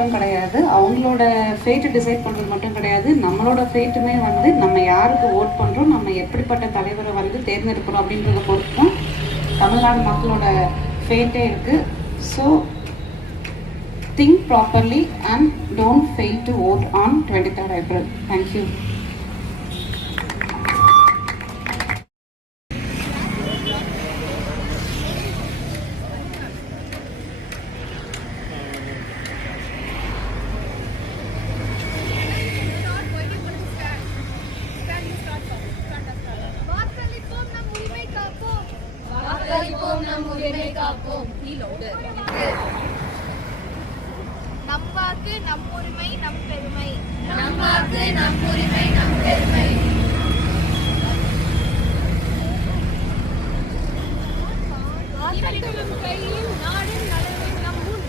மட்டும் கிடையாது, அவங்களோட ஃபேட்டை டிசைட் பண்ணுறது மட்டும் கிடையாது, நம்மளோட ஃபேட்டுமே வந்து நம்ம யாருக்கு ஓட் பண்ணுறோம், நம்ம எப்படிப்பட்ட தலைவரை வந்து தேர்ந்தெடுக்கிறோம் அப்படின்றத பொறுத்தும் தமிழ்நாடு மக்களோட ஃபேட்டே இருக்குது. So think properly and don't fail to vote on 23rd April. Thank you. நம் வாக்கு நம் உரிமை நம் பெருமை. நம் வாக்கு நம் உரிமை நம் பெருமை. வாக்களிக்கும் கையில் நாடும் நலனும் நம் முன்.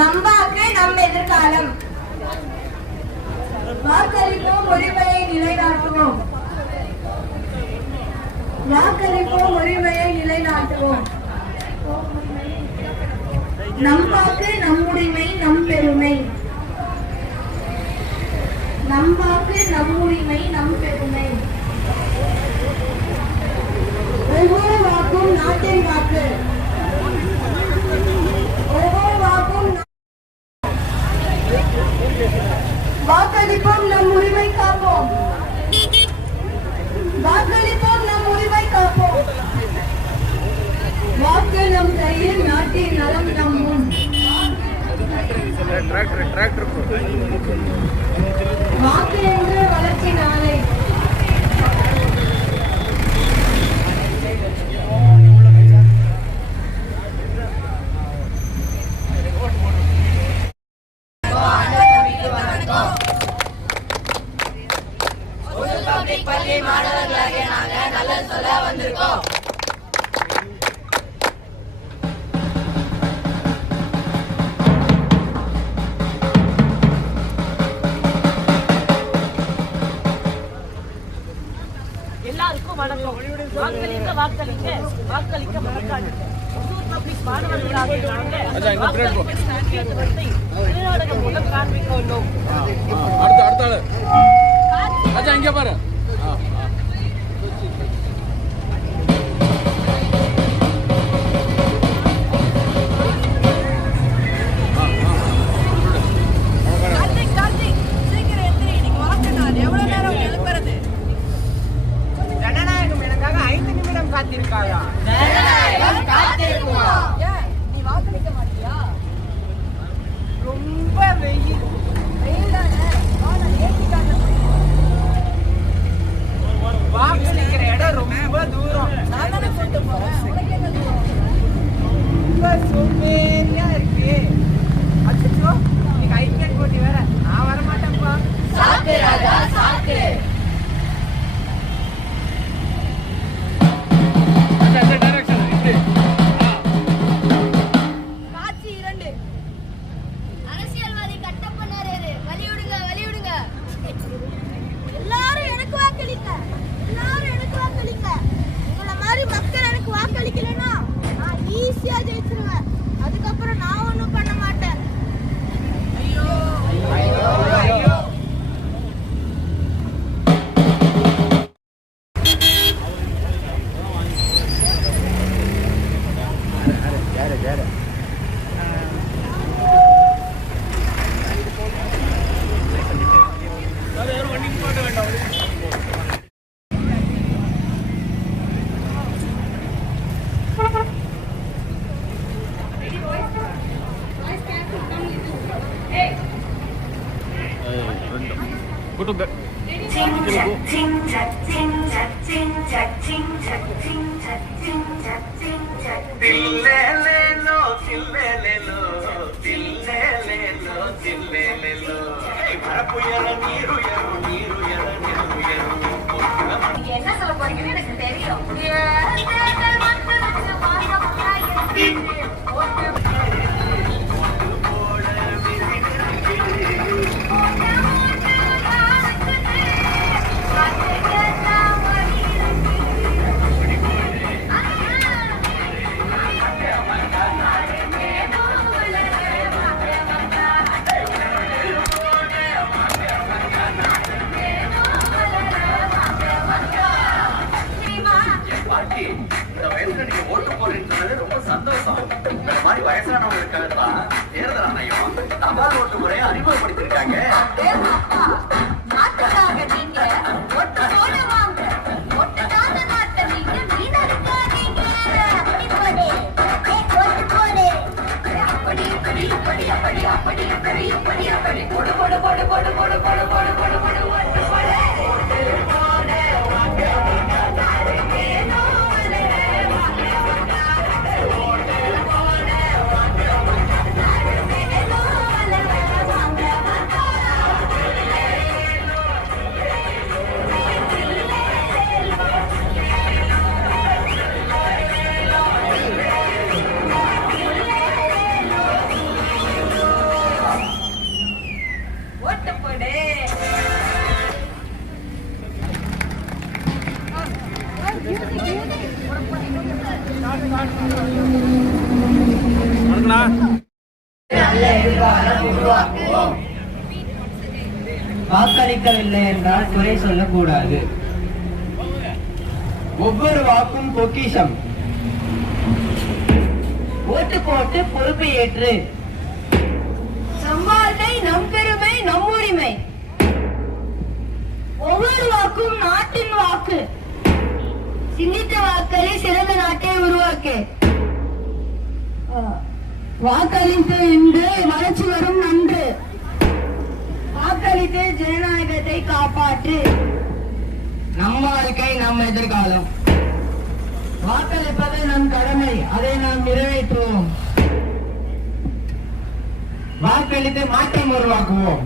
நம் வாக்கு நம் எதிர்காலம். வாக்களிப்போம், உரிமையை நிலைநாட்டுவோம். வாக்களிப்போம், உரிமையை நிலைநாட்டுவோம். நம் வாக்கு நம் உரிமை நம் பெருமை. நம் வாக்கு நம் உரிமை நம் பெருமை. ஒவ்வொரு வாக்கும் நாட்டின் வாக்கு. ஒவ்வொரு வாக்கும் வாக்களிப்போம், நம் உரிமை காப்போம். வாக்களிப்போம், நம் உரிமை காப்போம். வாக்கு நம் கையில், நாட்டின் நலம் நம் முன். வாக்கு என்று வளர்ச்சி நாளை. பள்ளி மாணவர்களாக நாங்க நல்லது சொல்ல வந்திருக்கோம். எல்லாருக்கும் வணக்கம். வாக்களிக்க வாக்களிக்க வாக்களிக்க மறக்காதீங்க. பப்ளிக் மாணவர்களாக நாங்கள் கர்நாடகம் மூலம் காண்பிக்க உள்ளோம். இங்க பாரு. ஜனநாயகம் எனக்காக 5 நிமிடம் காத்திருக்காயா? நீ வாக்களிக்க மாட்டியா? ரொம்ப வெயில் வாக்களிக்கிற இடம் ரொம்ப தூரம். ரொம்ப சோம்பேறியா இருக்கு. அச்சோ, நீங்க ஐபிஎல் போட்டி வேற. நான் வரமாட்டேன்ப்பா. சாக்கு ராஜா சாக்கு. காட்சி 2. அரசியல்வாதி கட்டப்பனாரு. வலியுடுங்க வலியுடுங்க. எல்லாரும் எனக்கு வாக்களிங்க. எல்லாரும் எனக்கு வாக்களிங்க. உங்கள மாதிரி மக்கள் எனக்கு வாக்களிக்கலனா நான் ஈஸியா ஜெயிச்சிருவேன். அதுக்கப்புறம் நான் ஒண்ணும் பண்ண மாட்டேன். ஐயோ ஐயோ ஐயோ. என்ன சொல்ல போறீங்கன்னு எனக்கு தெரியும். வாக்களிக்கவில்லை என்றால் குறை சொல்லக்கூடாது. ஒவ்வொரு வாக்கும் பொக்கிஷம். ஓட்டு போட்டு பொறுப்பை ஏற்று. நம் வாழ்க்கை, நம் பெருமை, நம் உரிமை. ஒவ்வொரு வாக்கும் நாட்டின் வாக்கு. சிந்தித்த வாக்களி சிறந்த நாட்டை உருவாக்கு. வாக்களித்து இன்று வளர்ச்சி வரும் நன்று. வாக்களித்து ஜனநாயகத்தை காப்பாற்று. நம் வாழ்க்கை, நம் எதிர்காலம். வாக்களிப்பது நம் கடமை, அதை நாம் நிறைவேற்றுவோம். வாக்களித்து மாற்றம் உருவாக்குவோம்.